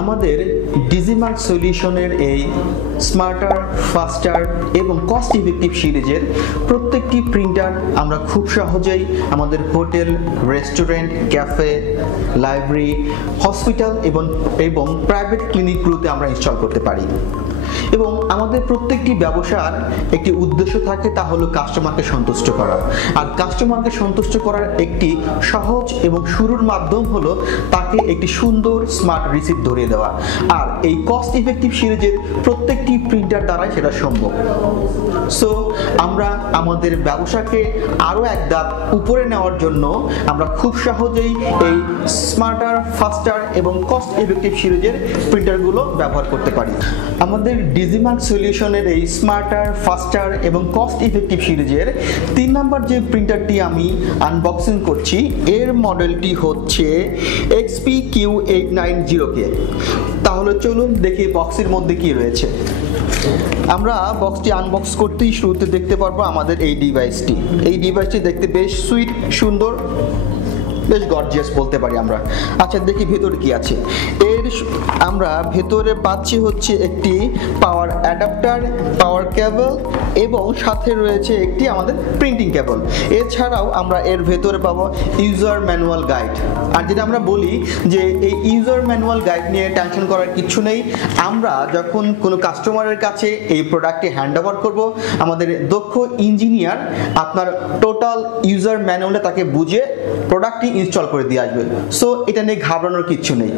আমাদের ডিজিমার্ক সলিউশনের এই স্মার্টার, ফাস্টার এবং কস্ট ইফেক্টিভ সিরিজের প্রত্যেকটি প্রিন্টার আমরা খুব সহজেই আমাদের hotel, restaurant, cafe, library, hospital এবং প্রাইভেট ক্লিনিকগুলোতে আমরা ইনস্টল করতে পারি। এবং আমাদের প্রত্যেকটি ব্যবসার একটি উদ্দেশ্য থাকে, তা হলো কাস্টমারকে সন্তুষ্ট করা। আর কাস্টমারকে সন্তুষ্ট করার একটি সহজ এবং শুরুর মাধ্যম হলো তাকে একটি সুন্দর স্মার্ট রিসিপ্ট ধরিয়ে দেওয়া। আর এই কস্ট ইফেক্টিভ সিরিজের প্রত্যেকটি প্রিন্টার দ্বারাই সেটা সম্ভব। সো আমরা আমাদের ব্যবসাকে আরও এক ধাপ উপরে নেওয়ার জন্য আমরা খুব সহজেই এই স্মার্টার, ফাস্টার এবং কস্ট ইফেক্টিভ সিরিজের প্রিন্টারগুলো ব্যবহার করতে পারি। আমাদের ডিজিমার্ক সলিউশনের এই স্মার্টার, ফাস্টার এবং কস্ট ইফেক্টিভ সিরিজের 3 নম্বর যে প্রিন্টারটি আমি আনবক্সিং করছি, এর মডেলটি হচ্ছে XP-Q890K। তাহলে চলুন দেখি বক্সের মধ্যে কি রয়েছে। আমরা বক্সটি আনবক্স করতেই শুরুতে দেখতে পারবো আমাদের এই ডিভাইসটি। এই ডিভাইসটি দেখতে বেশ সুইট, সুন্দর, বেশ গর্জিয়াস বলতে পারি আমরা। আচ্ছা, দেখি ভেতরে কি আছে। আমরা ভেতরে পাচ্ছি হচ্ছে একটি পাওয়ার অ্যাডাপ্টার, পাওয়ার কেবল এবং সাথে রয়েছে একটি আমাদের প্রিন্টিং কেবল। এছাড়াও আমরা এর ভেতরে পাবো ইউজার ম্যানুয়াল গাইড। আর যেটা আমরা বলি যে এই ইউজার ম্যানুয়াল গাইড নিয়ে টেনশন করার কিছু নেই। আমরা যখন কোনো কাস্টমারের কাছে এই প্রোডাক্টটি হ্যান্ড ওভার করবো, আমাদের দক্ষ ইঞ্জিনিয়ার আপনার টোটাল ইউজার ম্যানুয়ালটা তাকে বুঝে প্রোডাক্টটি ইনস্টল করে দিয়ে আসবে। সো এটা নিয়ে ঘাবড়ানোর কিচ্ছু নেই।